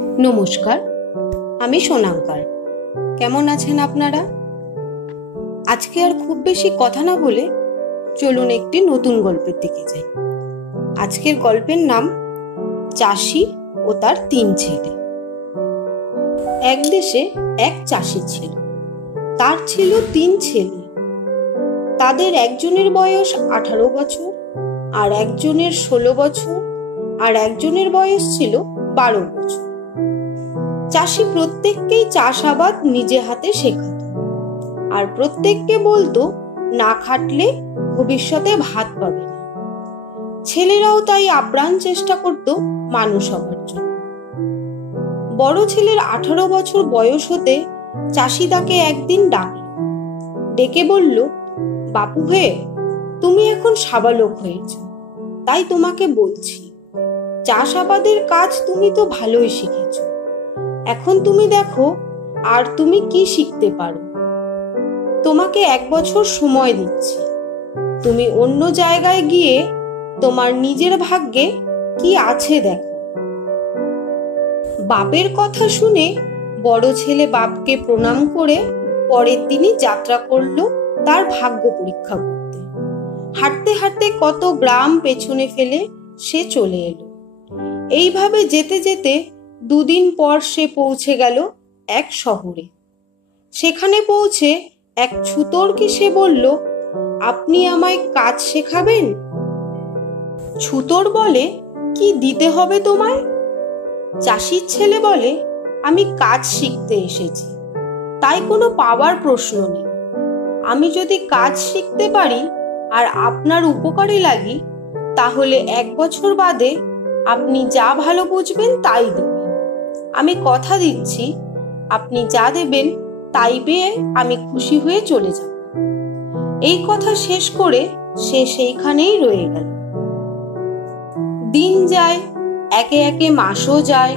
নমস্কার, আমি সোনাঙ্কার। কেমন আছেন আপনারা? আজকে আর খুব বেশি কথা না বলে চলুন একটি নতুন গল্পের দিকে যাই। আজকের গল্পের নাম চাষি ও তার 3 ছেলে। এক দেশে এক চাষি ছিল, তার ছিল 3 ছেলে। তাদের একজনের বয়স 18 বছর, আর একজনের 16 বছর, আর একজনের বয়স ছিল 12 বছর। চাষি প্রত্যেককেই চাষাবাদ নিজে হাতে শেখাতো, আর প্রত্যেককে বলতো না খাটলে ভবিষ্যতে ভাত পাবে না। ছেলেরাও তাই আপ্রাণ চেষ্টা করত মানুষ হবার জন্য। বড় ছেলের 18 বছর বয়স হতে চাষি তাকে একদিন ডাকল, ডেকে বলল, বাপু হে, তুমি এখন সাবালক হয়েছ, তাই তোমাকে বলছি, চাষাবাদের কাজ তুমি তো ভালোই শিখেছ। এখন তুমি দেখো আর তুমি কি শিখতে পারো। তোমাকে 1 বছর সময় দিচ্ছি, তুমি অন্য জায়গায় গিয়ে তোমার নিজের ভাগ্যে কি আছে দেখো। বাপের কথা শুনে বড় ছেলে বাপকে প্রণাম করে পরের দিনই যাত্রা করলো তার ভাগ্য পরীক্ষা করতে। হাঁটতে হাঁটতে কত গ্রাম পেছনে ফেলে সে চলে এলো। এইভাবে যেতে যেতে 2 দিন পর সে পৌঁছে গেল এক শহরে। সেখানে পৌঁছে এক ছুতোরকে সে বলল, আপনি আমায় কাজ শেখাবেন? ছুতোর বলে, কি দিতে হবে তোমায়? চাষির ছেলে বলে, আমি কাজ শিখতে এসেছি, তাই কোনো পাওয়ার প্রশ্ন নেই। আমি যদি কাজ শিখতে পারি আর আপনার উপকারে লাগি, তাহলে 1 বছর বাদে আপনি যা ভালো বুঝবেন তাই দেবেন। আমি কথা দিচ্ছি, আপনি যা দেবেন তাই পেয়ে আমি খুশি হয়ে চলে যাব। এই কথা শেষ করে সে সেইখানেই রয়ে গেল। দিন যায়, একে একে মাসও যায়,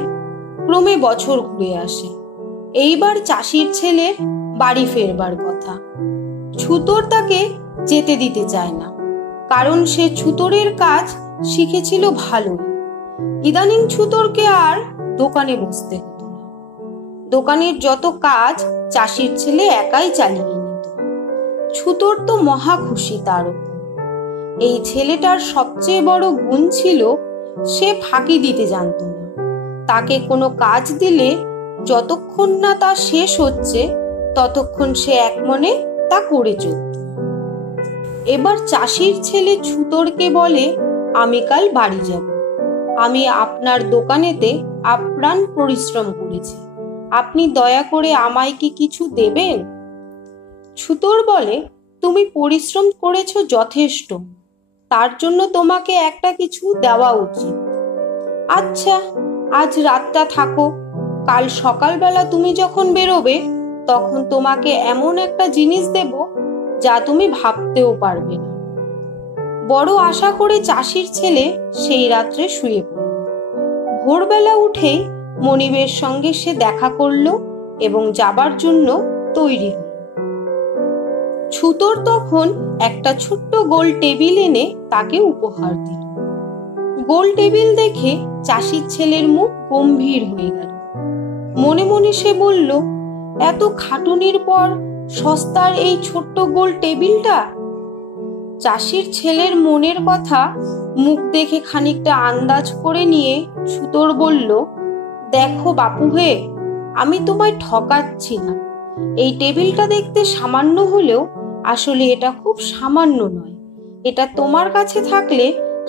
ক্রমে বছর ঘুরে আসে। এইবার চাষির ছেলের বাড়ি ফেরবার কথা। ছুতোর তাকে যেতে দিতে চায় না, কারণ সে ছুতোরের কাজ শিখেছিল ভালোই। ইদানিং ছুতোরকে আর দোকানে বসতে হতো না। দোকানের যত কাজ চাষির ছেলে একাই চালিয়ে নিত। ছুতোর তো মহা খুশি তার উপর। এই ছেলেটার সবচেয়ে বড় গুণ ছিল সে ফাঁকি দিতে জানত না। তাকে কোনো কাজ দিলে যতক্ষণ না তা শেষ হচ্ছে ততক্ষণ সে একমনে তা করে চলত। এবার চাষির ছেলে ছুতোরকে বলে, আমি কাল বাড়ি যাব। আমি আপনার দোকানেতে আপ্রাণ পরিশ্রম করেছি, আপনি দয়া করে আমায় কি কিছু দেবেন? ছুতোর বলে, তুমি পরিশ্রম করেছো যথেষ্ট, তার জন্য তোমাকে একটা কিছু দেওয়া উচিত। আচ্ছা, আজ রাতটা থাকো, কাল সকালবেলা তুমি যখন বেরোবে তখন তোমাকে এমন একটা জিনিস দেব যা তুমি ভাবতেও পারবে না। বড় আশা করে চাষির ছেলে সেই রাত্রে শুয়ে পড়ল। ভোরবেলা উঠেই মনিবের সঙ্গে সে দেখা করল এবং যাবার জন্য তৈরি হল। ছুতোর তখন একটা ছোট্ট গোল টেবিল এনে তাকে উপহার দিল। গোল টেবিল দেখে চাষির ছেলের মুখ গম্ভীর হয়ে গেল। মনে মনে সে বলল, এত খাটুনির পর সস্তার এই ছোট্ট গোল টেবিলটা? চাষির ছেলের মনের কথা মুখ দেখে খানিকটা আন্দাজ করে নিয়ে ছুতোর বলল, দেখো বাপু হে, আমি তোমায় ঠকাচ্ছি না। এই টেবিলটা দেখতে সামান্য হলেও আসলে এটা খুব সামান্য নয়। এটা তোমার কাছে থাকলে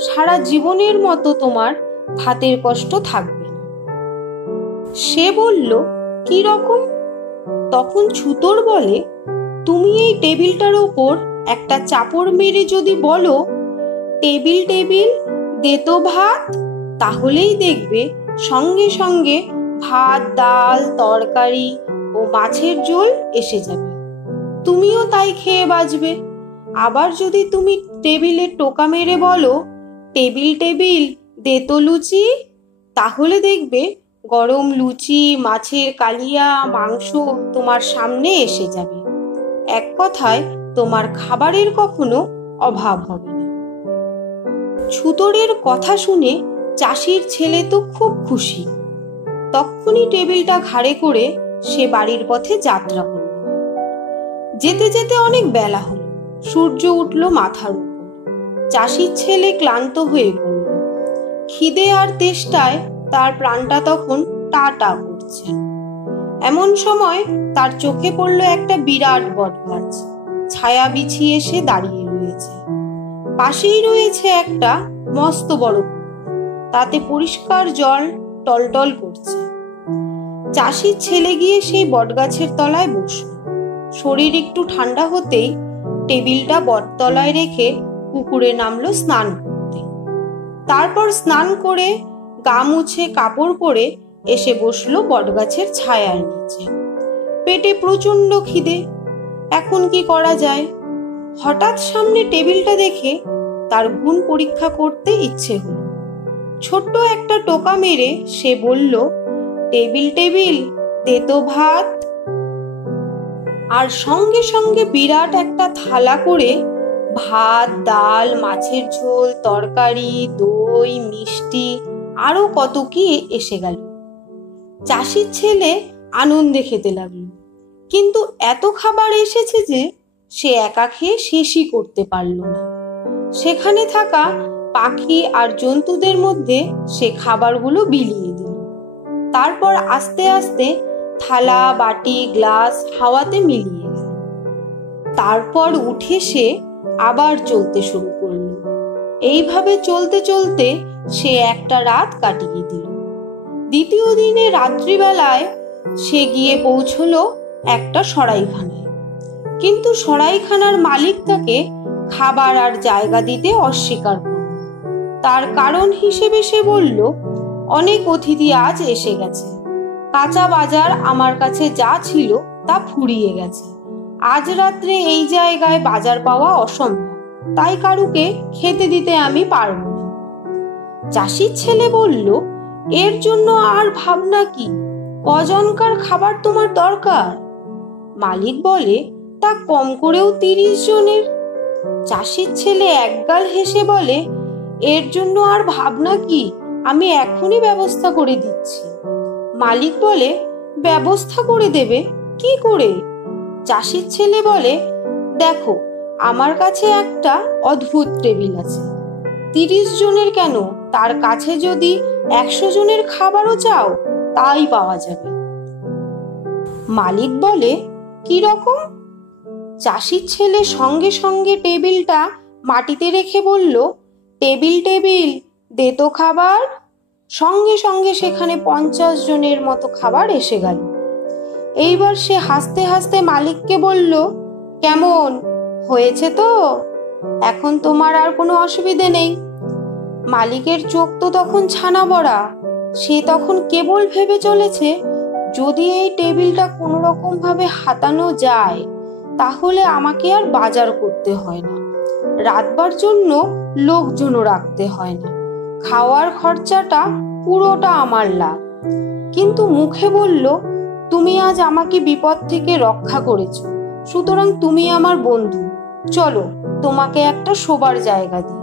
সারা জীবনের মতো তোমার ভাতের কষ্ট থাকবে না। সে বলল, কি রকম? তখন ছুতোর বলে, তুমি এই টেবিলটার ওপর একটা চাপড় মেরে যদি বলো, টেবিল টেবিল দে তো ভাত, তাহলেই দেখবে সঙ্গে সঙ্গে ভাত, ডাল, তরকারি ও মাছের ঝোল এসে যাবে। তুমিও তাই খেয়ে বাঁচবে। আবার যদি তুমি টেবিলে টোকা মেরে বলো, টেবিল টেবিল দে তো লুচি, তাহলে দেখবে গরম লুচি, মাছের কালিয়া, মাংস তোমার সামনে এসে যাবে। এক কথায় তোমার খাবারের কখনো অভাব হবে না। ছুতোরের কথা শুনে চাষির ছেলে তো খুব খুশি। তখনই টেবিলটা ঘাড়ে করে সে বাড়ির পথে যাত্রা করল। যেতে যেতে অনেক বেলা হলো, সূর্য উঠল মাথার উপর। চাষির ছেলে ক্লান্ত হয়ে পড়ল। খিদে আর তেষ্টায় তার প্রাণটা তখন টা টা করছে। এমন সময় তার চোখে পড়ল একটা বিরাট বটগাছ, ছায়া বিছিয়ে সে দাঁড়িয়ে রয়েছে। পাশেই রয়েছে একটা মস্ত বড় পুকুর, তাতে পরিষ্কার জল টলটল করছে। চাষির ছেলে গিয়ে সেই বটগাছের তলায় বসল। শরীর একটু ঠান্ডা হতেই টেবিলটা বটতলায় রেখে পুকুরে নামলো স্নান করতে। তারপর স্নান করে গা মুছে কাপড় পরে এসে বসলো বটগাছের ছায়ার নিচে। পেটে প্রচন্ড খিদে, এখন কি করা যায়? হঠাৎ সামনে টেবিলটা দেখে তার গুণ পরীক্ষা করতে ইচ্ছে হলো। ছোট্ট একটা টোকা মেরে সে বলল, টেবিল টেবিল দে তো ভাত। আর সঙ্গে সঙ্গে বিরাট একটা থালা করে ভাত, ডাল, মাছের ঝোল, তরকারি, দই, মিষ্টি আরো কত কি এসে গেল। চাষির ছেলে আনন্দে খেতে লাগলো, কিন্তু এত খাবার এসেছে যে সে একা খেয়ে শেষই করতে পারল না। সেখানে থাকা পাখি আর জন্তুদের মধ্যে সে খাবারগুলো বিলিয়ে দিল। তারপর আস্তে আস্তে থালা, বাটি, গ্লাস হাওয়াতে মিলিয়ে গেল। তারপর উঠে সে আবার চলতে শুরু করলো। এইভাবে চলতে চলতে সে একটা রাত কাটিয়ে দিল। দ্বিতীয় দিনে রাত্রিবেলায় সে গিয়ে পৌঁছলো একটা সরাইখানায়। কিন্তু সরাইখানার মালিক তাকে খাবার আর জায়গা দিতে অস্বীকার করল। তার কারণ হিসেবে সে বলল, অনেক অতিথি আজ এসে গেছে, কাঁচা বাজার আমার কাছে যা ছিল তা ফুরিয়ে গেছে। আজ রাত্রে এই জায়গায় বাজার পাওয়া অসম্ভব, তাই কারুকে খেতে দিতে আমি পারবো না। চাষির ছেলে বলল, এর জন্য আর ভাবনা কি? কজনকার খাবার তোমার দরকার? মালিক বলে, তা কম করেও 30 জনের। চাষির ছেলে একগাল হেসে বলে, এর জন্য আর ভাবনা কি, আমি এখনই ব্যবস্থা করে দিচ্ছি। মালিক বলে, ব্যবস্থা করে দেবে? কি করে? চাষির ছেলে বলে, দেখো, আমার কাছে একটা অদ্ভুত টেবিল আছে। 30 জনের কেন, তার কাছে যদি 100 জনের খাবারও চাও তাই পাওয়া যাবে। মালিক বলে, কি রকম? চাষির ছেলে সঙ্গে সঙ্গে টেবিলটা মাটিতে রেখে বলল, টেবিল টেবিল দে তো খাবার। সঙ্গে সঙ্গে সেখানে 50 জনের মতো খাবার এসে গেল। এইবার সে হাসতে হাসতে মালিককে বলল, কেমন হয়েছে তো? এখন তোমার আর কোনো অসুবিধে নেই। মালিকের চোখ তো তখন ছানা বড়া। সে তখন কেবল ভেবে চলেছে, যদি এই টেবিলটা কোনো রকম ভাবে হাতানো যায় তাহলে আমাকে আর বাজার করতে হয় না, রাতবার জন্য লোকজনও রাখতে হয় না, খাওয়ার খরচাটা পুরোটা আমার লাভ। কিন্তু মুখে বলল, তুমি আজ আমাকে বিপদ থেকে রক্ষা করেছো, সুতরাং তুমি আমার বন্ধু, চলো তোমাকে একটা শোবার জায়গা দিই।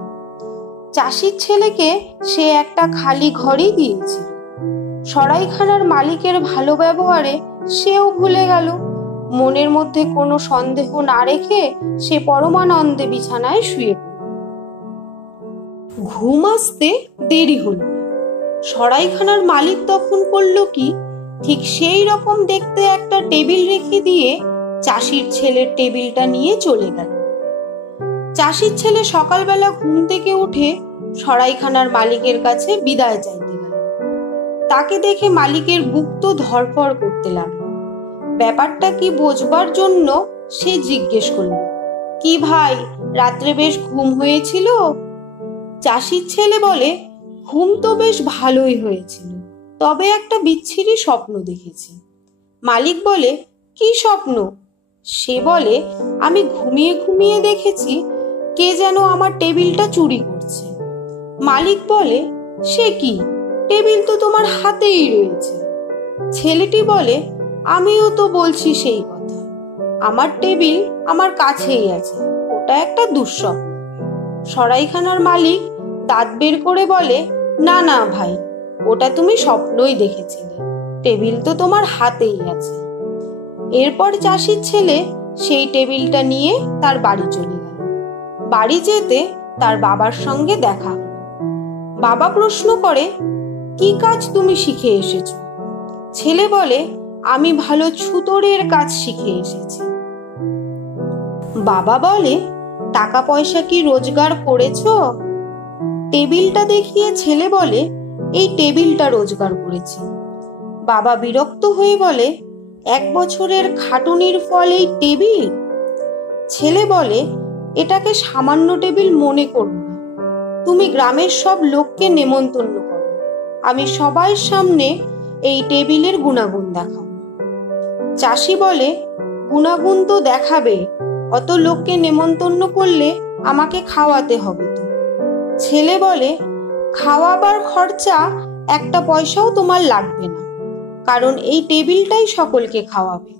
চাষির ছেলেকে সে একটা খালি ঘরই দিয়েছিল। সরাইখানার মালিকের ভালো ব্যবহারে সেও ভুলে গেল। মনের মধ্যে কোনো সন্দেহ না রেখে সে পরমানন্দে বিছানায় শুয়ে পড়ল। ঘুম আসতে দেরি হলো। সরাইখানার মালিক তখন করল কি, ঠিক সেই রকম দেখতে একটা টেবিল রেখে দিয়ে চাষির ছেলের টেবিলটা নিয়ে চলে গেল। চাষির ছেলে সকালবেলা ঘুম থেকে উঠে সরাইখানার মালিকের কাছে বিদায় চাইতে গেল। তাকে দেখে মালিকের বুক তো ধড়ফড় করতে লাগলো। ব্যাপারটা কি বোঝবার জন্য সে জিজ্ঞেস করল, কি ভাই, রাত্রে বেশ ঘুম হয়েছিল? চাষির ছেলে বলে, ঘুম তো বেশ ভালোই হয়েছিল, তবে একটা বিচ্ছিরি স্বপ্ন দেখেছি। মালিক বলে, কি স্বপ্ন? সে বলে, আমি ঘুমিয়ে ঘুমিয়ে দেখেছি কে যেন আমার টেবিলটা চুরি করছে। মালিক বলে, সে কি, টেবিল তো তোমার হাতেই রয়েছে। ছেলেটি বলে, আমিও তো বলছি সেই কথা, আমার টেবিল আমার কাছেই আছে, ওটা একটা দুঃস্বপ্ন। সরাইখানার মালিক দাঁত বের করে বলে, না না ভাই, ওটা তুমি স্বপ্নই দেখেছিলে, টেবিল তো তোমার হাতেই আছে। এরপর চাষির ছেলে সেই টেবিলটা নিয়ে তার বাড়ি চলে গেল। বাড়ি যেতে তার বাবার সঙ্গে দেখা হলো। বাবা প্রশ্ন করে, কি কাজ তুমি শিখে এসেছো? ছেলে বলে, আমি ভালো ছুতোরের কাজ শিখে এসেছি। বাবা বলে, টাকা পয়সা কি রোজগার করেছো? টেবিলটা দেখিয়ে ছেলে বলে, এই টেবিলটা রোজগার করেছি। বাবা বিরক্ত হয়ে বলে, 1 বছরের খাটুনির ফল এই টেবিল? ছেলে বলে, এটাকে সামান্য টেবিল মনে করো না। তুমি গ্রামের সব লোককে নেমন্তন্ন করো, আমি সবার সামনে এই টেবিলের গুণাগুণ দেখাবো। চাষি বলে, গুণাগুণ তো দেখাবে, অত লোককে নেমন্তন্ন করলে আমাকে খাওয়াতে হবে তো। ছেলে বলে, খাওয়াবার খরচা 1 পয়সাও তোমার লাগবে না, কারণ এই টেবিলটাই সকলকে খাওয়াবে।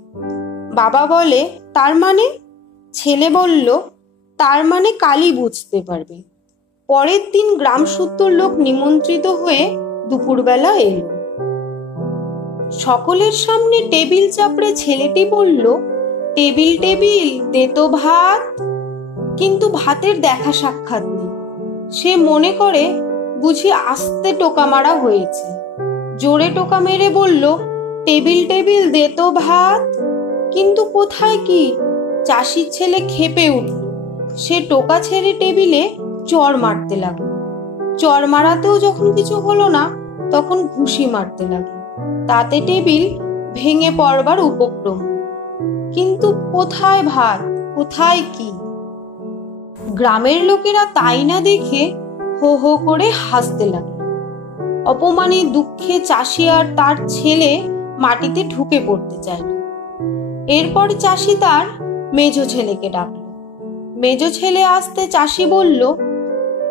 বাবা বলে, তার মানে? ছেলে বলল, তার মানে কালই বুঝতে পারবে। পরের দিন গ্রাম সূত্তর লোক নিমন্ত্রিত হয়ে দুপুরবেলা এলো। সকলের সামনে টেবিল চাপড়ে ছেলেটি বলল, টেবিল টেবিল দে তো ভাত। কিন্তু ভাতের দেখা সাক্ষাৎ নেই। সে মনে করে বুঝি আস্তে টোকা মারা হয়েছে। জোরে টোকা মেরে বলল, টেবিল টেবিল দে তো ভাত। কিন্তু কোথায় কি? চাষির ছেলে ক্ষেপে উঠল। সে টোকা ছেড়ে টেবিলে চড় মারতে লাগলো। চড় মারাতেও যখন কিছু হলো না, তখন ঘুষি মারতে লাগলো। তাতে টেবিল ভেঙে পড়বার উপক্রম। কিন্তু কোথায় ভাত, কোথায় কি? গ্রামের লোকেরা তাই না দেখে হো হো করে হাসতে লাগলো। অপমানে দুঃখে চাষি আর তার ছেলে মাটিতে ঢুকে পড়তে চাইল। এরপর চাষি তার মেজো ছেলেকে ডাকলো। মেজো ছেলে আসতে চাষি বলল,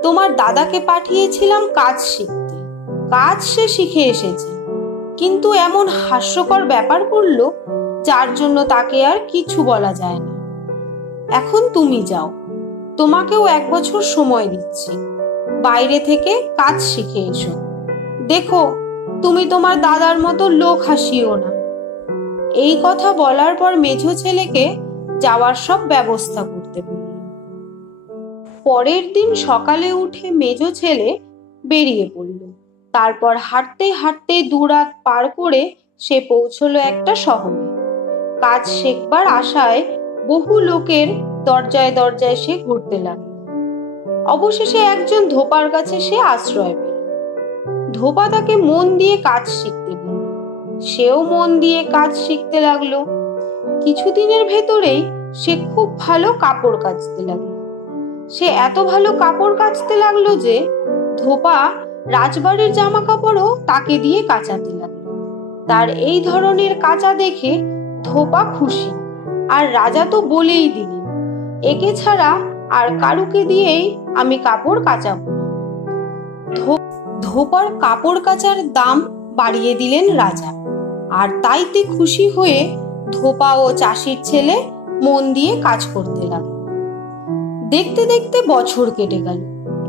তোমার দাদাকে পাঠিয়েছিলাম কাজ শিখতে, কাজ সে শিখে এসেছে, কিন্তু এমন হাস্যকর ব্যাপার করলো যার জন্য তাকে আর কিছু বলা যায় না। এখন তুমি যাও, তোমাকেও 1 বছর সময় দিচ্ছি, বাইরে থেকে কাজ শিখে এসো। দেখো তুমি তোমার দাদার মতো লোক হাসিও না। এই কথা বলার পর মেঝো ছেলেকে যাওয়ার সব ব্যবস্থা করতে বলল। পরের দিন সকালে উঠে মেজো ছেলে বেরিয়ে পড়ল। তারপর হাঁটতে হাঁটতে 2 রাত পার করে সে পৌঁছলো একটা শহরে। কাজ শেখবার আশায় বহু লোকের দরজায় দরজায় সে ঘুরতে লাগলো। অবশেষে একজন ধোপার কাছে সে আশ্রয় পেল। ধোপা তাকে মন দিয়ে কাজ শিখতে বলল। সেও মন দিয়ে কাজ শিখতে লাগলো। কিছুদিনের ভেতরেই সে খুব ভালো কাপড় কাচতে লাগলো। সে এত ভালো কাপড় কাচতে লাগলো যে ধোপা রাজবাড়ির জামা কাপড়ও তাকে দিয়ে কাচাতে লাগলো। তার এই ধরনের কাচা দেখে ধোপা খুশি, আর রাজা তো বলেই দিলেন, একে ছাড়া আর কারুকে দিয়েই আমি কাপড় কাচাবো। ধোপার কাপড় কাচার দাম বাড়িয়ে দিলেন রাজা। আর তাইতে খুশি হয়ে ধোপা ও চাষির ছেলে মন দিয়ে কাজ করতে লাগলো। দেখতে দেখতে বছর কেটে গেল।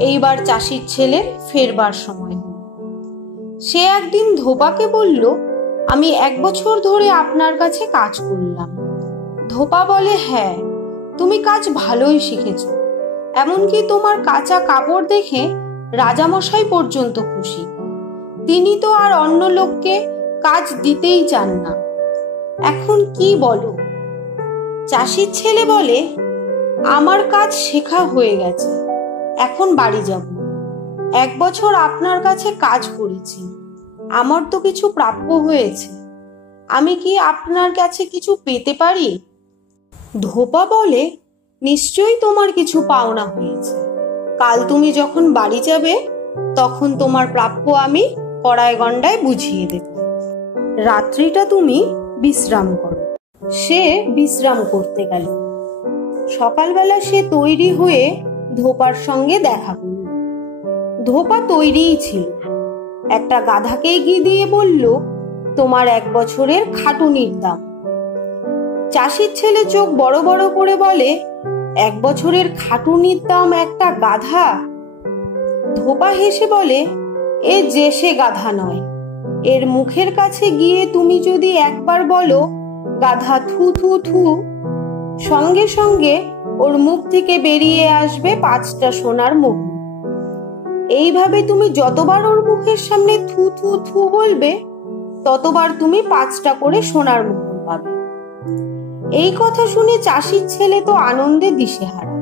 এইবার চাষির ছেলের ফেরবার সময় হলো। সে একদিন ধোপাকে বলল, আমি 1 বছর ধরে আপনার কাছে কাজ করলাম। ধোপা বলে, হ্যাঁ, তুমি কাজ ভালোই শিখেছ। এমনকি তোমার কাঁচা কাপড় দেখে রাজামশাই পর্যন্ত খুশি। তিনি তো আর অন্য লোককে কাজ দিতেই চান না। এখন কি বলো? চাষির ছেলে বলে, আমার কাজ শেখা হয়ে গেছে, এখন বাড়ি যাব। 1 বছর আপনার কাছে কাজ করেছি, আমার তো কিছু প্রাপ্য হয়েছে। আমি কি আপনার কাছে কিছু পেতে পারি? ধোপা বলে, নিশ্চয়ই তোমার কিছু পাওনা হয়েছে। কাল তুমি যখন বাড়ি যাবে তখন তোমার প্রাপ্য আমি কড়ায় গন্ডায় বুঝিয়ে দেব। রাত্রিটা তুমি বিশ্রাম করো। সে বিশ্রাম করতে গেল। সকালবেলা সে তৈরি হয়ে ধোপার সঙ্গে দেখা করল। ধোপা তৈরিই ছিল। একটা গাধাকে এগিয়ে দিয়ে বলল, তোমার 1 বছরের খাটুনির দাম। চাষির ছেলে চোখ বড় বড় করে বলে, 1 বছরের খাটুনির দাম একটা গাধা? ধোপা হেসে বলে, এ যে সে গাধা নয়, এর মুখের কাছে গিয়ে তুমি যদি একবার বলো গাধা থু থু থু, সঙ্গে সঙ্গে ওর মুখ থেকে বেরিয়ে আসবে 5টা সোনার মোহর। এইভাবে তুমি যতবার ওর মুখের সামনে থু থু থু বলবে ততবার তুমি 5টা করে সোনার মোহর পাবে। এই কথা শুনে চাষির ছেলে তো আনন্দে দিশেহারা।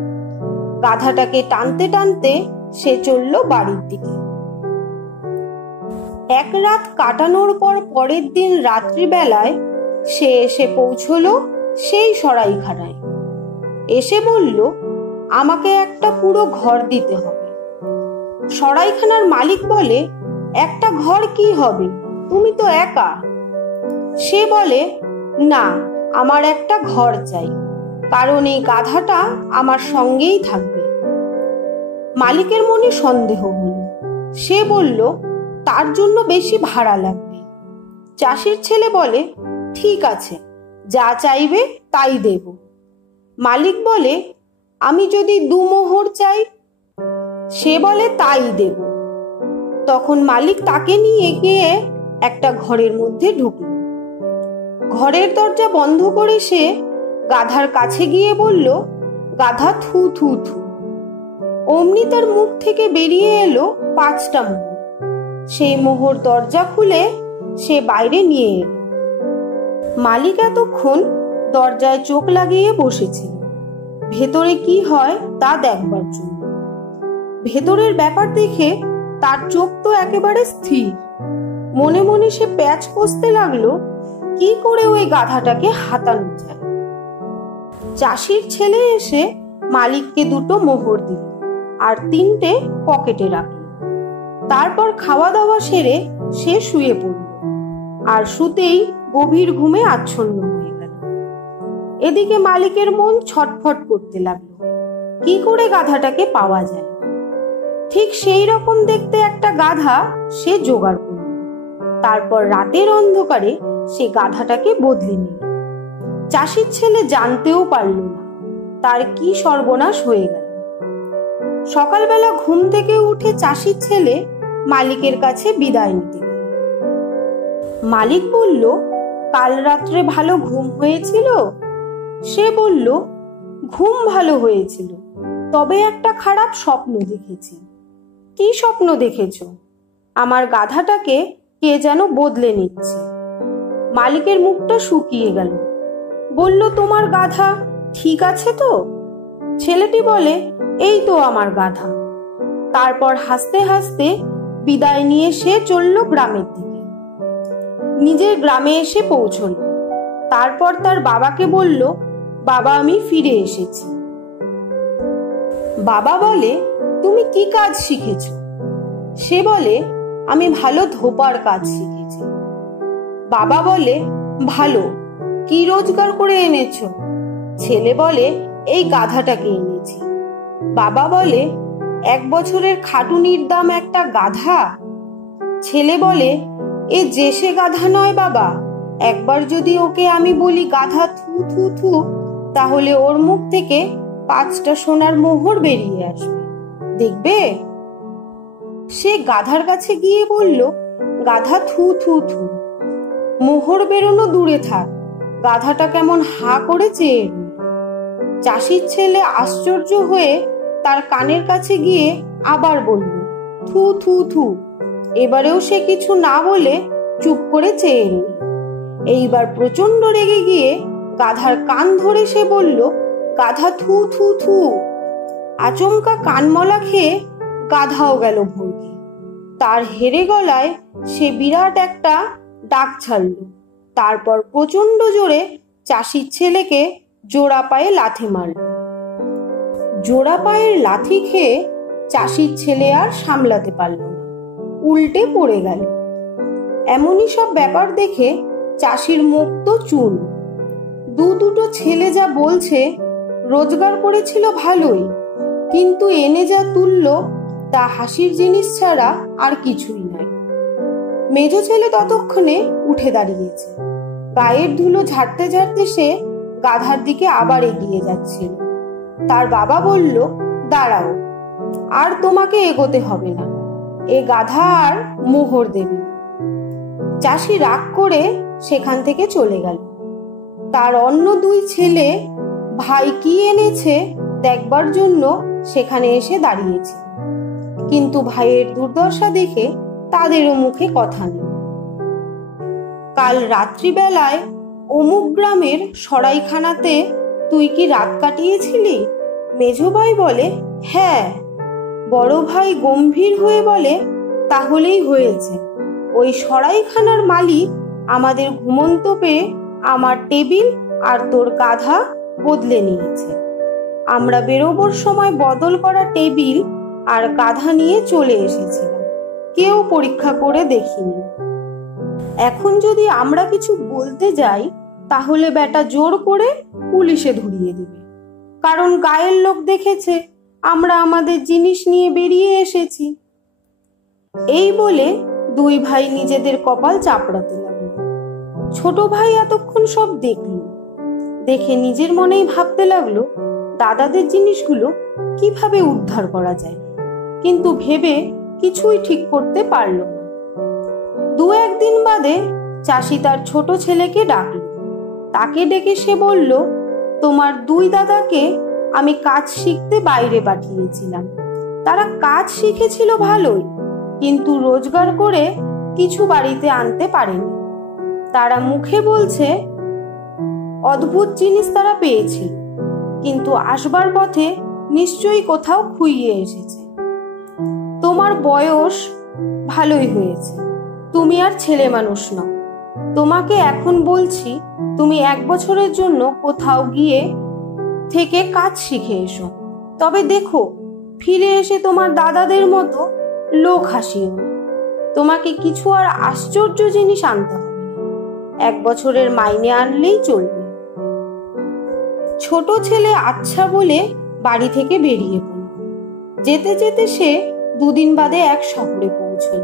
গাধাটাকে টানতে টানতে সে চলল বাড়ির দিকে। এক রাত কাটানোর পর পরের দিন রাত্রিবেলায় সে এসে পৌঁছলো সেই সরাইখানায়। এসে বলল, আমাকে একটা পুরো ঘর দিতে হবে। সরাইখানার মালিক বলে, একটা ঘর কি হবে, তুমি তো একা। সে বলে, না, আমার একটা ঘর চাই, কারণ এই গাধাটা আমার সঙ্গেই থাকবে। মালিকের মনে সন্দেহ হলো। সে বলল, তার জন্য বেশি ভাড়া লাগবে। চাষির ছেলে বলে, ঠিক আছে, যা চাইবে তাই দেব। মালিক বলে, আমি যদি 2 মোহর চাই? সে বলে, তাই দেব। তখন মালিক তাকে নিয়ে গিয়ে একটা ঘরের মধ্যে ঢুকল। ঘরের দরজা বন্ধ করে সে গাধার কাছে গিয়ে বলল, গাধা থু থু থু। অমনি তার মুখ থেকে বেরিয়ে এলো 5টা মোহর। সেই মোহর দরজা খুলে সে বাইরে নিয়ে এলো। মালিক এতক্ষণ দরজায় চোখ লাগিয়ে বসেছিল, ভেতরে কি হয় তা দেখবার জন্য। ভেতরের ব্যাপার দেখে তার চোখ তো একেবারে স্থির। মনে মনে সে প্যাচ কষতে লাগলো কি করে ওই গাধাটাকে হাতানো যায়। চাষির ছেলে এসে মালিককে 2টো মোহর দিল আর 3টে পকেটে রাখল। তারপর খাওয়া দাওয়া সেরে সে শুয়ে পড়ল, আর শুতেই গভীর ঘুমে আচ্ছন্ন হয়ে গেল। এদিকে মালিকের মন ছটফট করতে লাগলো, কি করে গাধাটাকে পাওয়া যায়। ঠিক সেই রকম দেখতে একটা গাধা সে জোগাড় করল। তারপর রাতের অন্ধকারে সে গাধাটাকে বদলে নিল। চাষির ছেলে জানতেও পারল না তার কি সর্বনাশ হয়ে গেল। সকালবেলা ঘুম থেকে উঠে চাষির ছেলে মালিকের কাছে বিদায় নিতে গেল। মালিক বলল, কাল রাত্রে ভালো ঘুম হয়েছিল? সে বলল, ঘুম ভালো হয়েছিল, তবে একটা খারাপ স্বপ্ন দেখেছি। কি স্বপ্ন দেখেছো? আমার গাধাটাকে কে যেন বদলে নিচ্ছে। মালিকের মুখটা শুকিয়ে গেল। বলল, তোমার গাধা ঠিক আছে তো? ছেলেটি বলে, এই তো আমার গাধা। তারপর হাসতে হাসতে বিদায় নিয়ে সে চলল গ্রামের দিকে। নিজের গ্রামে এসে পৌঁছল। তারপর তার বাবাকে বলল, বাবা, আমি ফিরে এসেছি। বাবা বলে, তুমি কি কাজ শিখেছ? সে বলে, আমি ভালো ধোপার কাজ শিখেছি। বাবা বলে, ভালো, কি রোজগার করে এনেছো? ছেলে বলে, এই গাধাটাকে এনেছি। বাবা বলে, 1 বছরের খাটুনির দাম একটা গাধা? ছেলে বলে, এ যে সে গাধা নয় বাবা, একবার যদি ওকে আমি বলি গাধা থু থু থু, তাহলে ওর মুখ থেকে 5টা সোনার মোহর বেরিয়ে আসবে, দেখবে। সে গাধার কাছে গিয়ে বলল, গাধা থু থু থু। মোহর বেরোনো দূরে থাক, গাধাটা কেমন হা করে চেয়ে রইল। চাষির ছেলে আশ্চর্য হয়ে তার কানের কাছে গিয়ে আবার বলল, থু থু থু। এবারেও সে কিছু না বলে চুপ করে চেয়ে রইল। এইবার প্রচন্ড রেগে গিয়ে গাধার কান ধরে সে বলল, গাধা থু থু থু। আচমকা কানমলা খেয়ে গাধাও গেল ভরকে। তার হেরে গলায় সে বিরাট একটা ডাক ছাড়ল। তারপর প্রচন্ড জোরে চাষির ছেলেকে জোড়া পায়ে লাথি মারল। জোড়া পায়ের লাথি খেয়ে চাষির ছেলে আর সামলাতে পারল না, উল্টে পড়ে গেল। এমনই সব ব্যাপার দেখে চাষির মুখ তো চুল। দুটো ছেলে যা বলছে, রোজগার করেছিল ভালোই, কিন্তু এনে যা তুলল তা হাসির জিনিস ছাড়া আর কিছুই নয়। মেজ ছেলে ততক্ষণে উঠে দাঁড়িয়েছে। গায়ের ধুলো ঝাড়তে ঝাড়তে সে গাধার দিকে আবার এগিয়ে যাচ্ছিল। তার বাবা বলল, দাঁড়াও, আর তোমাকে এগোতে হবে না, এ গাধা আর মোহর দেবে না। চাষি রাগ করে সেখান থেকে চলে গেল। তার অন্য দুই ছেলে ভাই কি এনেছে দেখবার জন্য সেখানে এসে দাঁড়িয়েছে, কিন্তু ভাইয়ের দুর্দশা দেখে তাদেরও মুখে কথা নেই। কাল রাত্রিবেলায় অমুক গ্রামের সরাইখানাতে তুই কি রাত কাটিয়েছিলি? মেজো ভাই বলে, হ্যাঁ। বড় ভাই গম্ভীর হয়ে বলে, তাহলেই হয়েছে। ওই সরাইখানার মালিক আমাদের ঘুমন্ত পেয়ে আমার টেবিল আর তোর গাধা বদলে নিয়েছে। আমরা বেরোবার সময় বদল করা টেবিল আর গাধা নিয়ে চলে এসেছিলাম, কেউ পরীক্ষা করে দেখিনি। এখন যদি আমরা কিছু বলতে যাই তাহলে বেটা জোর করে পুলিশে ধরিয়ে দেবে, কারণ গায়ের লোক দেখেছে আমরা আমাদের জিনিস নিয়ে বেরিয়ে এসেছি। এই বলে দুই ভাই নিজেদের কপাল চাপড়াতে লাগলো। ছোট ভাই এতক্ষণ সব দেখল, দেখে নিজের মনেই ভাবতে লাগলো দাদাদের জিনিসগুলো কিভাবে উদ্ধার করা যায়, কিন্তু ভেবে কিছুই ঠিক করতে পারল না। দু একদিন বাদে চাষি তার ছোট ছেলেকে ডাকল। তাকে ডেকে সে বলল, তোমার দুই দাদাকে আমি কাজ শিখতে বাইরে পাঠিয়েছিলাম। তারা কাজ শিখেছিল ভালোই, কিন্তু রোজগার করে কিছু বাড়িতে আনতে পারেনি। তারা মুখে বলছে অদ্ভুত জিনিস তারা পেয়েছিল, কিন্তু আসবার পথে নিশ্চয়ই কোথাও খুইয়ে এসেছে। তোমার বয়স ভালোই হয়েছে, তুমি আর ছেলে মানুষ নও। তোমাকে এখন বলছি, তুমি 1 বছরের জন্য কোথাও গিয়ে থেকে কাজ শিখে এসো। তবে দেখো, ফিরে এসে তোমার দাদাদের মতো লোক হাসিও না। তোমাকে কিছু আর আশ্চর্য জিনিস আনতে হবে না, 1 বছরের মাইনে আনলেই চলবে। ছোট ছেলে আচ্ছা বলে বাড়ি থেকে বেরিয়ে পড়ল। যেতে যেতে সে 2 দিন বাদে এক শহরে পৌঁছল।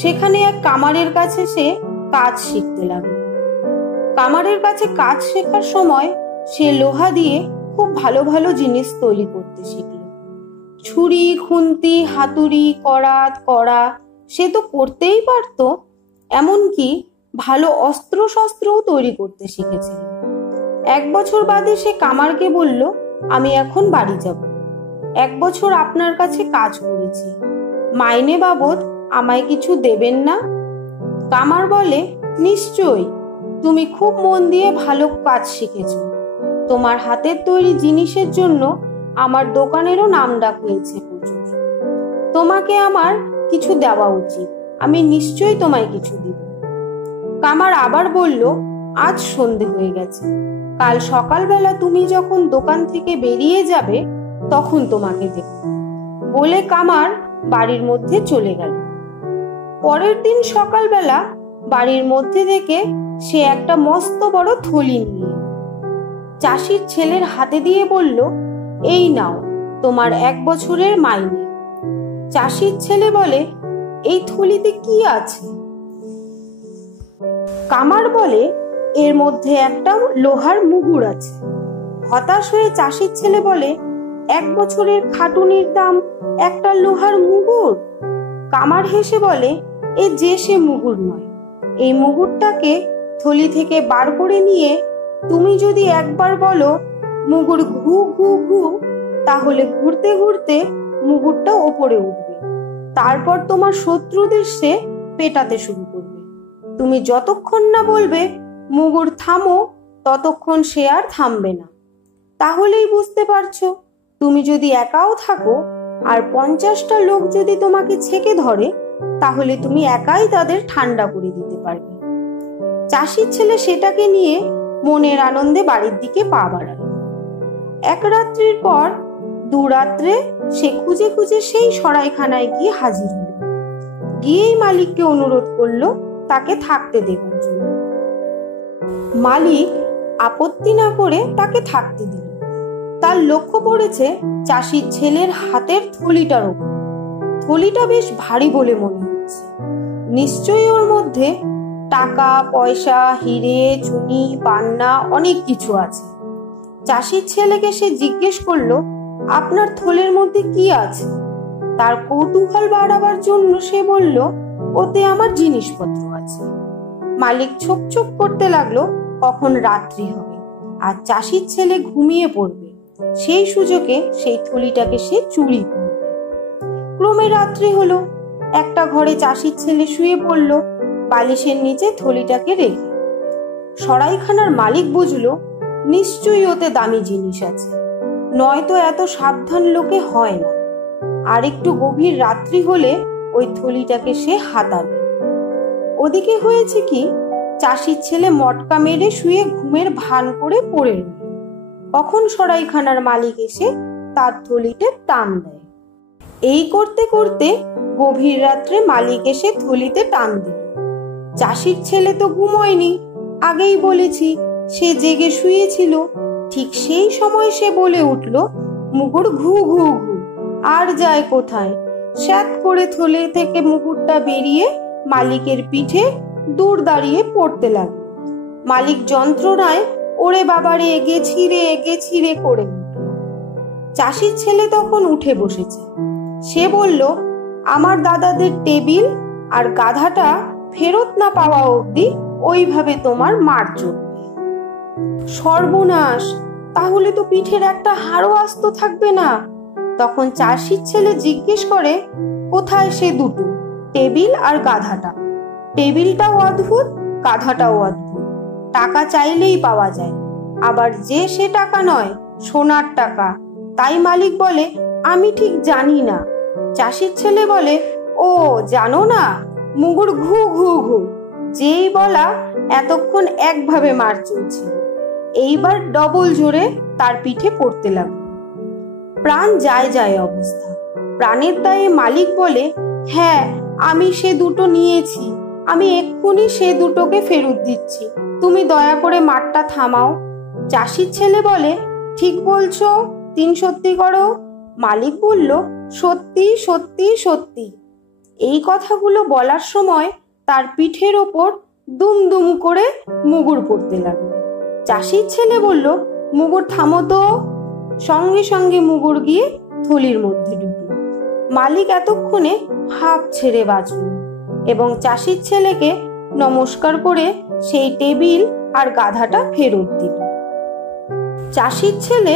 সেখানে এক কামারের কাছে সে কাজ শিখতে লাগলো। কামারের কাছে কাজ শেখার সময় সে লোহা দিয়ে খুব ভালো ভালো জিনিস তৈরি করতে শিখল। ছুরি, খুন্তি, হাতুড়ি, করাত, কড়া সে তো করতেই পারত, এমনকি ভালো অস্ত্র শস্ত্রও তৈরি করতে শিখেছিল। 1 বছর বাদে সে কামারকে বলল, আমি এখন বাড়ি যাব। 1 বছর আপনার কাছে কাজ করেছি, মাইনে বাবদ আমায় কিছু দেবেন না? কামার বলে, নিশ্চয়ই, তুমি খুব মন দিয়ে ভালো কাজ শিখেছো। তোমার হাতের তৈরি জিনিসের জন্য আমার দোকানেরও নাম ডাক হয়েছে প্রচুর। তোমাকে আমার কিছু দেওয়া উচিত, আমি নিশ্চয়ই তোমায় কিছু দিব। কামার আবার বলল, আজ সন্ধে হয়ে গেছে, কাল সকালবেলা তুমি যখন দোকান থেকে বেরিয়ে যাবে তখন তোমাকে দেব। বলে কামার বাড়ির মধ্যে চলে গেল। পরের দিন সকালবেলা বাড়ির মধ্যে থেকে সে একটা মস্ত বড় থলি নিয়ে চাষির ছেলের হাতে দিয়ে বলল, এই নাও তোমার 1 বছরের মাইনে। চাষির ছেলে বলে, এই থলিতে কি আছে? কামার বলে, এর মধ্যে একটা লোহার মুগুর আছে। হতাশ হয়ে চাষির ছেলে বলে, 1 বছরের খাটুনির দাম একটা লোহার মুগুর? কামার হেসে বলে, এ যে সে মুগুর নয়, এই মুগুরটাকে থলি থেকে বার করে নিয়ে তুমি যদি একবার বলো মুগুর ঘু ঘু ঘু, তাহলে ঘুরতে ঘুরতে মুগুরটা ওপরে উঠবে। তারপর তোমার শত্রুদের সে পেটাতে শুরু করবে। তুমি যতক্ষণ না বলবে মুগুর থামো, ততক্ষণ সে আর থামবে না। তাহলেই বুঝতে পারছো, তুমি যদি একাও থাকো আর 50টা লোক যদি তোমাকে ছেকে ধরে, তাহলে তুমি একাই তাদের ঠান্ডা করে দিতে পারবে। চাষির ছেলে সেটাকে নিয়ে মনের আনন্দে বাড়ির দিকে পা বাড়াল। 1 রাত্রির পর 2 রাত্রে সে খুঁজে খুঁজে সেই সরাইখানায় গিয়ে হাজির হলো। গিয়েই মালিককে অনুরোধ করলো তাকে থাকতে দেবার জন্য। মালিক আপত্তি না করে তাকে থাকতে দিল। তার লক্ষ্য পড়েছে চাষির ছেলের হাতের থলিটার উপর। থলিটা বেশ ভারী বলে মনে হচ্ছে, নিশ্চয়ই ওর মধ্যে টাকা পয়সা, হিরে, চুনি, পান্না অনেক কিছু আছে। চাষির ছেলেকে সে জিজ্ঞেস করলো, আপনার থলের মধ্যে কি আছে? তার কৌতূহল বাড়াবার জন্য সে বলল, ওতে আমার জিনিসপত্র আছে। মালিক ছোপ ছোপ করতে লাগলো কখন রাত্রি হবে আর চাষির ছেলে ঘুমিয়ে পড়বে, সেই সুযোগে সেই থলিটাকে সে চুরি করবে। ক্রমে রাত্রি হলো। একটা ঘরে চাষির ছেলে শুয়ে পড়ল বালিশের নিচে থলিটাকে রেখে। সরাইখানার মালিক বুঝলো নিশ্চয়ই ওতে দামি জিনিস আছে, নয়তো এত সাবধান লোকে হয় না। আর একটু গভীর রাত্রি হলে ওই থলিটাকে সে হাতাবে। ওদিকে হয়েছে কি, চাষির ছেলে মটকা মেরে শুয়ে ঘুমের ভান করে পড়ে রইল। কখন সরাইখানার মালিক এসে তার থলিতে টান দেয়। এই করতে করতে গভীর রাত্রে মালিক এসে থলিতে টান দিল। চাষির ছেলে তো ঘুমোয়নি, আগেই বলেছি, সে জেগে শুয়েছিল। ঠিক সেই সময় সে বলে উঠল, মুগুর ঘু ঘু ঘু, আর যায় কোথায়। স্যাত করে থলে থেকে মুগুরটা বেরিয়ে মালিকের পিঠে দূর দাঁড়িয়ে পড়তে লাগলো। মালিক যন্ত্রণায় ওরে বাবারে এগে ছিঁড়ে করে উঠল। চাষির ছেলে তখন উঠে বসেছে। সে বলল, আমার দাদাদের টেবিল আর গাধাটা ফেরত না পাওয়া অবধি ওইভাবে তোমার মার চলবে। সর্বনাশ, তাহলে তো পিঠের একটা হাড়ও আস্ত থাকবে না। তখন চাষির ছেলে জিজ্ঞেস করে, কোথায় সে দুটো, টেবিল আর গাধাটা? টেবিলটাও অদ্ভুত, গাধাটাও অদ্ভুত। টাকা চাইলেই পাওয়া যায়, আবার যে সে টাকা নয়, সোনার টাকা। তাই মালিক বলে, আমি ঠিক জানি না। চাষির ছেলে বলে, ও জানো না, মুগুর ঘু ঘু ঘু। যেই বলা এতক্ষণ একভাবে মার চলছিল, এইবার ডবল জোরে তার পিঠে পড়তে লাগলো। প্রাণ যায় যায় অবস্থা। প্রাণের দায়ে মালিক বলে, হ্যাঁ আমি সে দুটো নিয়েছি, আমি এক্ষুনি সে দুটোকে ফেরত দিচ্ছি, তুমি দয়া করে মারটা থামাও। চাষির ছেলে বলে, ঠিক বলছো, 3 সত্যি করো। মালিক বলল, সত্যি সত্যি সত্যি। এই কথাগুলো বলার সময় তার পিঠের ওপর দুম দুম করে মুগুর পড়তে লাগলো। চাষির ছেলে বলল, মুগুর থামো তো। সঙ্গে সঙ্গে মুগুর গিয়ে থলির মধ্যে ঢুকলো। মালিক এতক্ষণে হাঁপ ছেড়ে বাঁচল এবং চাষির ছেলেকে নমস্কার করে সেই টেবিল আর গাধাটা ফেরত দিল। চাষির ছেলে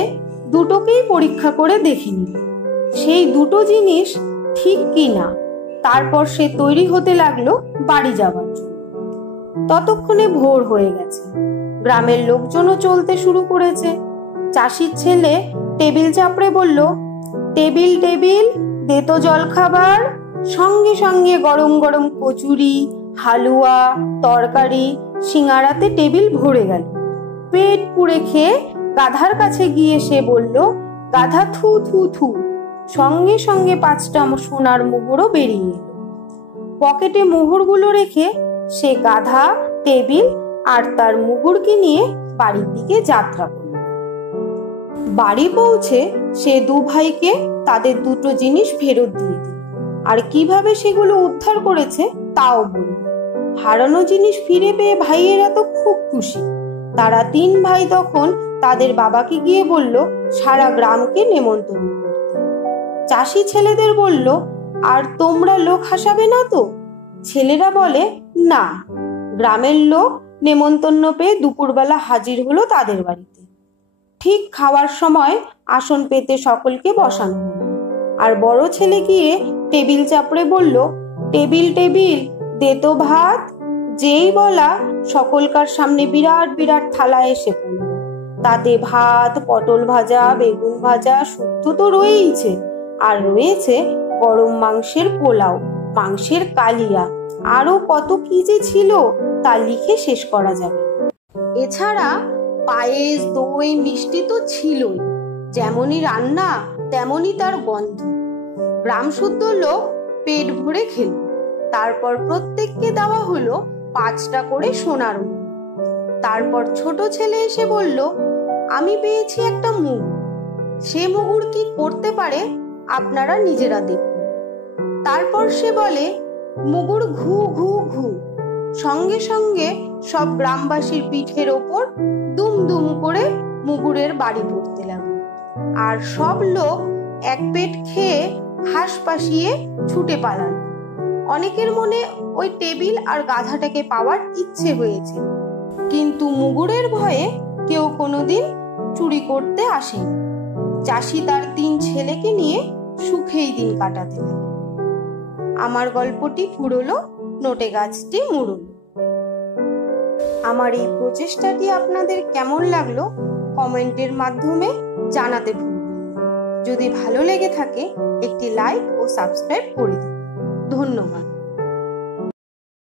দুটোকেই পরীক্ষা করে দেখে নিল সেই দুটো জিনিস ঠিক কি না। তারপর সে তৈরি হতে লাগলো বাড়ি যাবার জন্য। ততক্ষণে ভোর হয়ে গেছে, গ্রামের লোকজনও চলতে শুরু করেছে। চাষির ছেলে টেবিল চাপড়ে বলল, টেবিল টেবিল দে তো জল খাবার। সঙ্গে সঙ্গে গরম গরম কচুরি, হালুয়া, তরকারি, সিঙাড়াতে টেবিল ভরে গেল। পেট পুড়ে খেয়ে গাধার কাছে গিয়ে সে বলল, গাধা থু থু থু। সঙ্গে সঙ্গে 5টা সোনার মোহরও বেরিয়ে এলো। পকেটে মোহরগুলো রেখে সে গাধা, টেবিল আর তার মুগুরকে নিয়ে বাড়ির দিকে যাত্রা করল। বাড়ি পৌঁছে সে 2 ভাইকে তাদের দুটো জিনিস ফেরত দিয়ে দিল, আর কিভাবে সেগুলো উদ্ধার করেছে তাও বলল। হারানো জিনিস ফিরে পেয়ে ভাইয়েরা তো খুব খুশি। তারা 3 ভাই তখন তাদের বাবাকে গিয়ে বলল সারা গ্রামকে নেমন্তন্ন করতে। চাষি ছেলেদের বলল, আর তোমরা লোক হাসাবে না তো? ছেলেরা বলে, না। গ্রামের লোক নেমন্তন্ন পেয়ে দুপুরবেলা হাজির হলো তাদের বাড়িতে। ঠিক খাওয়ার সময় আসন পেতে সকলকে বসানো হলো। আর বড় ছেলে গিয়ে টেবিল চাপড়ে বলল, টেবিল টেবিল দে তো ভাত। যেই বলা সকলকার সামনে বিরাট বিরাট থালা এসে পড়ল। তাতে ভাত, পটল ভাজা, বেগুন ভাজা, শুক্তো তো রয়েইছে, আর রয়েছে গরম মাংসের পোলাও, মাংসের কালিয়া, আরো কত কি যে ছিল তা লিখে শেষ করা যাবে না। এছাড়া পায়েস, দই, মিষ্টি তো ছিলই। যেমনই রান্না তেমনই তার গন্ধ। গ্রাম শুদ্ধ লোক পেট ভরে খেল। তারপর প্রত্যেককে দেওয়া হলো 5টা করে সোনার মুগুর। তারপর ছোট ছেলে এসে বলল, আমি পেয়েছি একটা মুগুর। সে মুগুর কি করতে পারে আপনারা নিজেরা দেখুন। তারপর সে বলে, মুগুর ঘু ঘু ঘু। সঙ্গে সঙ্গে সব গ্রামবাসীর পিঠের ওপর দুম দুম করে মুগুরের বাড়ি পড়তে লাগলো। আর সব লোক এক পেট খেয়ে হাঁস পাশিয়ে ছুটে পালালো। অনেকের মনে ওই টেবিল আর গাধাটাকে পাওয়ার ইচ্ছে হয়েছে, কিন্তু মুগুরের ভয়ে কেউ কোনোদিন চুরি করতে আসেনি। চাষি তার 3 ছেলেকে নিয়ে সুখেই দিন কাটাতে লাগে। আমার গল্পটি ফুরলো, নোটে গাছটি মুড়লো। আমার এই প্রচেষ্টাটি আপনাদের কেমন লাগলো কমেন্টের মাধ্যমে জানাতে ভুলবেন না। যদি ভালো লেগে থাকে একটি লাইক ও সাবস্ক্রাইব করে দিন। ধন্যবাদ।